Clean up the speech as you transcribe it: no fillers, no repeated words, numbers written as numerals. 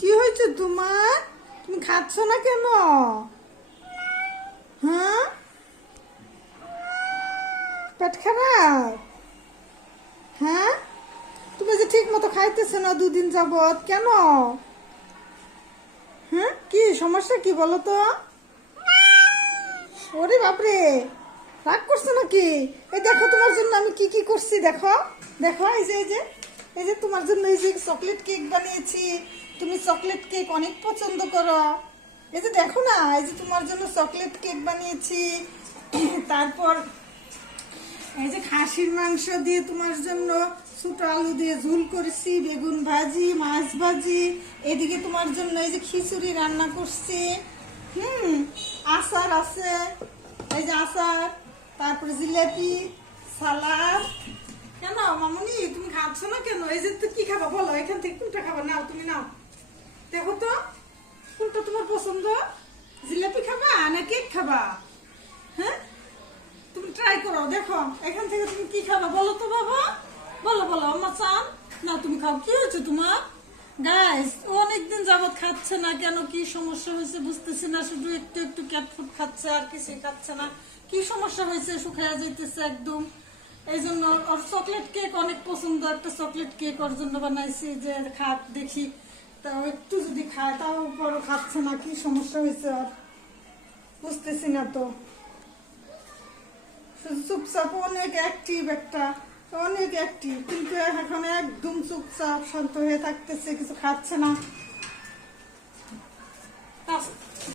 কি হয়েছে তোমার? তুমি খাচ্ছ না কেন? হ্যাঁ, পেট খারাপ? হ্যাঁ, তুমি যে ঠিক মতো খাইতেছো না দুদিন যাবত, কেন? হ্যাঁ, কি সমস্যা কি বলো তো? ওরে বাপরে, রাগ করছো নাকি? এই দেখো তোমার জন্য আমি কি কি করছি, দেখো দেখো, এই যে তোমার জন্য এই যে চকলেট কেক বানিয়েছি। তুমি চকলেট কেক অনেক পছন্দ করো। এই যে দেখো না, এই যে তোমার জন্য চকলেট কেক বানিয়েছি। তারপর এই যে খাসির মাংস দিয়ে তোমার জন্য ছোট আলু দিয়ে ঝোল করেছি, বেগুন ভাজি, মাছ ভাজি। এদিকে তোমার জন্য এই যে খিচুড়ি রান্না করছি। আচার আছে, এই যে আচার, তারপরে জিলাপি, সালাদ। কেন মামুনি, তুমি খাচ্ছ না কেন? এই যে তো কি খাবা বলো, এখান থেকে কোনটা খাবা? নাও, তুমি নাও, দেখো তো কোনটা তোমার পছন্দ। জিলাপি খাবা না কেক খাবা? হ্যাঁ, তুমি ট্রাই করো, দেখো এখান থেকে তুমি কি খাবা বলো তো বাবা। বলো বলো, আমার চান না, তুমি খাও। কি হয়েছে তোমার? গাইস, ও অনেকদিন যাবত খাচ্ছে না কেন, কি সমস্যা হয়েছে বুঝতেছি না। শুধু একটু একটু ক্যাট ফুড খাচ্ছে, আর কিছুই খাচ্ছে না। কি সমস্যা হয়েছে? শুকায়া যাইতেছে একদম। এই জন্য ওর চকলেট কেক অনেক পছন্দ, একটা চকলেট কেক ওর জন্য বানাইছি যে খাক দেখি। তাও একটু যদি খায়, তাও বড় খাচ্ছে না। কি সমস্যা হয়েছে ওর বুঝতেছি না তো। চুপচাপ, অনেক অ্যাক্টিভ একটা, অনেক অ্যাক্টিভ, কিন্তু এখন একদম চুপচাপ শান্ত হয়ে থাকতেছে, কিছু খাচ্ছে না।